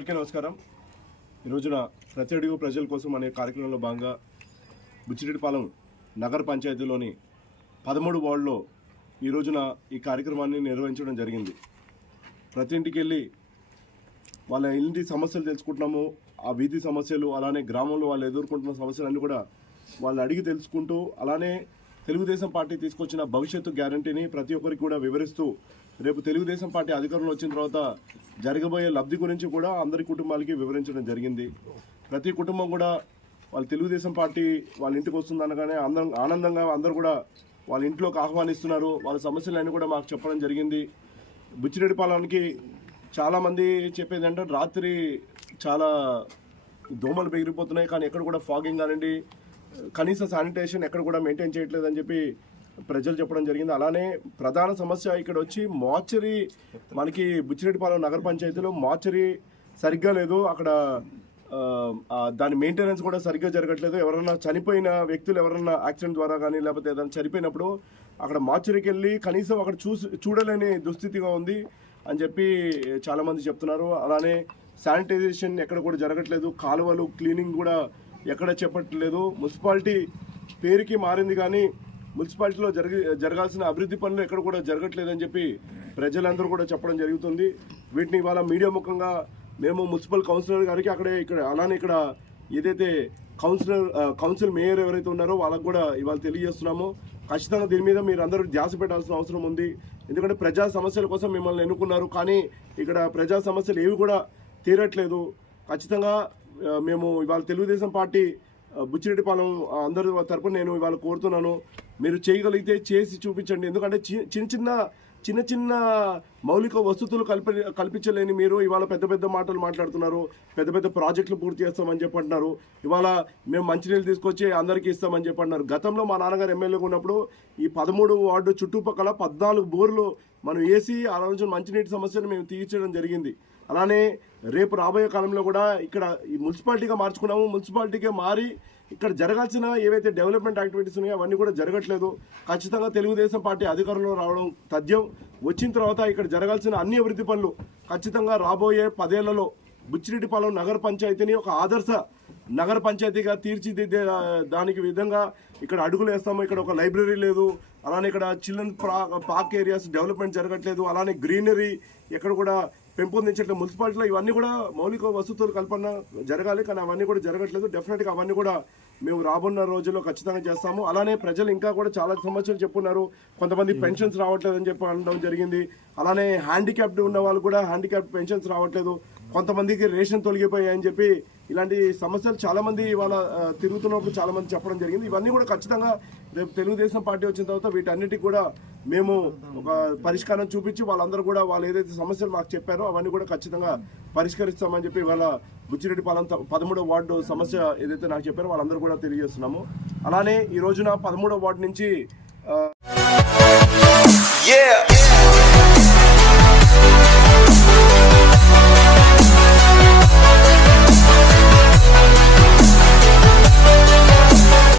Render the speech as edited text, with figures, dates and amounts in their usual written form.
అందరికీ నమస్కారం. ఈ రోజున ప్రతి అడుగు ప్రజల కోసం అనే కార్యక్రమంలో భాగంగా బుచ్చిరెడ్డిపాలెం నగర పంచాయతీలోని 13 వార్డులో ఈ రోజున ఈ కార్యక్రమాన్ని నిర్వహించడం జరిగింది. ప్రతి ఇంటికి వెళ్ళి వాళ్ళ ఇంటి సమస్యలు తెలుసుకుంటున్నాము. ఆ వీధి సమస్యలు, అలానే గ్రామంలో వాళ్ళు ఎదుర్కొంటున్న సమస్యలన్నీ కూడా వాళ్ళు అడిగి తెలుసుకుంటూ, అలానే తెలుగుదేశం పార్టీ తీసుకొచ్చిన భవిష్యత్తు గ్యారంటీని ప్రతి ఒక్కరికి కూడా వివరిస్తూ, రేపు తెలుగుదేశం పార్టీ అధికారంలో వచ్చిన తర్వాత జరగబోయే లబ్ధి గురించి కూడా అందరి కుటుంబాలకి వివరించడం జరిగింది. ప్రతి కుటుంబం కూడా వాళ్ళు తెలుగుదేశం పార్టీ వాళ్ళ ఇంటికి వస్తుందనగానే ఆనందంగా అందరూ కూడా వాళ్ళ ఇంట్లోకి ఆహ్వానిస్తున్నారు. వాళ్ళ సమస్యలన్నీ కూడా మాకు చెప్పడం జరిగింది. బుచ్చిరెడ్డిపాలెంకి చాలామంది చెప్పేది అంటే రాత్రి చాలా దోమలు పెరిగిపోతున్నాయి, కానీ ఎక్కడ కూడా ఫాగింగ్ కానివ్వండి, కనీస శానిటేషన్ ఎక్కడ కూడా మెయింటైన్ చేయట్లేదని చెప్పి ప్రజలు చెప్పడం జరిగింది. అలానే ప్రధాన సమస్య ఇక్కడ వచ్చి మార్చరీ, మనకి బుచ్చిరెడ్డిపాలెం నగర పంచాయతీలో మార్చరీ సరిగ్గా లేదు. అక్కడ దాని మెయింటెనెన్స్ కూడా సరిగ్గా జరగట్లేదు. ఎవరైనా చనిపోయిన వ్యక్తులు ఎవరైనా యాక్సిడెంట్ ద్వారా కానీ లేకపోతే ఏదైనా చనిపోయినప్పుడు అక్కడ మార్చరీకి వెళ్ళి కనీసం అక్కడ చూడలేని దుస్థితిగా ఉంది అని చెప్పి చాలామంది చెప్తున్నారు. అలానే శానిటైజేషన్ ఎక్కడ కూడా జరగట్లేదు. కాలువలు క్లీనింగ్ కూడా ఎక్కడ చెప్పట్లేదు. మున్సిపాలిటీ పేరుకి మారింది, కానీ మున్సిపాలిటీలో జరగాల్సిన అభివృద్ధి పనులు ఎక్కడ కూడా జరగట్లేదని చెప్పి ప్రజలందరూ కూడా చెప్పడం జరుగుతుంది. వీటిని ఇవాళ మీడియా ముఖంగా మేము మున్సిపల్ కౌన్సిలర్ గారికి అలానే ఇక్కడ ఏదైతే కౌన్సిల్ మేయర్ ఎవరైతే ఉన్నారో వాళ్ళకు కూడా ఇవాళ తెలియజేస్తున్నాము. ఖచ్చితంగా దీని మీద మీరు అందరూ ధ్యాస పెట్టాల్సిన అవసరం ఉంది. ఎందుకంటే ప్రజా సమస్యల కోసం మిమ్మల్ని ఎన్నుకున్నారు, కానీ ఇక్కడ ప్రజా సమస్యలు ఏవి కూడా తీరట్లేదు. ఖచ్చితంగా మేము ఇవాళ తెలుగుదేశం పార్టీ బుచ్చిరెడ్డిపాలెం అందరి తరపున నేను ఇవాళ కోరుతున్నాను, మీరు చేయగలిగితే చేసి చూపించండి. ఎందుకంటే చిన్న చిన్న మౌలిక వసతులు కల్పించలేని మీరు ఇవాళ పెద్ద పెద్ద మాటలు మాట్లాడుతున్నారు. పెద్ద పెద్ద ప్రాజెక్టులు పూర్తి చేస్తామని చెప్పి అంటున్నారు. ఇవాళ మేము మంచినీళ్ళు తీసుకొచ్చి అందరికీ ఇస్తామని చెప్పి అంటున్నారు. గతంలో మా నాన్నగారు ఎమ్మెల్యేగా ఉన్నప్పుడు ఈ 13 వార్డు చుట్టుపక్కల 14 బోర్లు మనం వేసి ఆ రోజు మంచినీటి సమస్యను మేము తీర్చడం జరిగింది. అలానే రేపు రాబోయే కాలంలో కూడా ఇక్కడ ఈ మున్సిపాలిటీగా మార్చుకున్నాము. మున్సిపాలిటీగా మారి ఇక్కడ జరగాల్సిన ఏవైతే డెవలప్మెంట్ యాక్టివిటీస్ ఉన్నాయో అవన్నీ కూడా జరగట్లేదు. ఖచ్చితంగా తెలుగుదేశం పార్టీ అధికారంలో రావడం తథ్యం. వచ్చిన తర్వాత ఇక్కడ జరగాల్సిన అన్ని అభివృద్ధి పనులు ఖచ్చితంగా రాబోయే 10 ఏళ్లలో బుచ్చిరెడ్డిపాలెం నగర పంచాయతీని ఒక ఆదర్శ నగర పంచాయతీగా తీర్చిదిద్దే దానికి విధంగా ఇక్కడ అడుగులు వేస్తాము. ఇక్కడ ఒక లైబ్రరీ లేదు, అలానే ఇక్కడ చిల్డ్రన్ పార్క్ ఏరియాస్ డెవలప్మెంట్ జరగట్లేదు, అలానే గ్రీనరీ ఎక్కడ కూడా పెంపొందించట్లేదు. మున్సిపాలిటీలో ఇవన్నీ కూడా మౌలిక వసతులు కల్పన జరగాలి, కానీ అవన్నీ కూడా జరగట్లేదు. డెఫినెట్గా అవన్నీ కూడా మేము రాబోన్న రోజుల్లో ఖచ్చితంగా చేస్తాము. అలానే ప్రజలు ఇంకా కూడా చాలా సమస్యలు చెప్పున్నారు. కొంతమంది పెన్షన్స్ రావట్లేదని చెప్పి అనడం జరిగింది. అలానే హ్యాండిక్యాప్డ్ ఉన్న వాళ్ళు కూడా హ్యాండిక్యాప్డ్ పెన్షన్స్ రావట్లేదు. కొంతమందికి రేషన్ తొలగిపోయాయని చెప్పి ఇలాంటి సమస్యలు చాలామంది ఇవాళ తిరుగుతున్నప్పుడు చాలామంది చెప్పడం జరిగింది. ఇవన్నీ కూడా ఖచ్చితంగా రేపు తెలుగుదేశం పార్టీ వచ్చిన తర్వాత వీటన్నిటికి కూడా మేము ఒక పరిష్కారం చూపించి వాళ్ళందరూ కూడా వాళ్ళు ఏదైతే సమస్యలు మాకు చెప్పారో అవన్నీ కూడా ఖచ్చితంగా పరిష్కరిస్తామని చెప్పి ఇవాళ బుచ్చిరెడ్డిపాలెం 13వ వార్డు సమస్య ఏదైతే నాకు చెప్పారో వాళ్ళందరూ కూడా తెలియజేస్తున్నాము. అలానే ఈ రోజున 13వ వార్డు నుంచి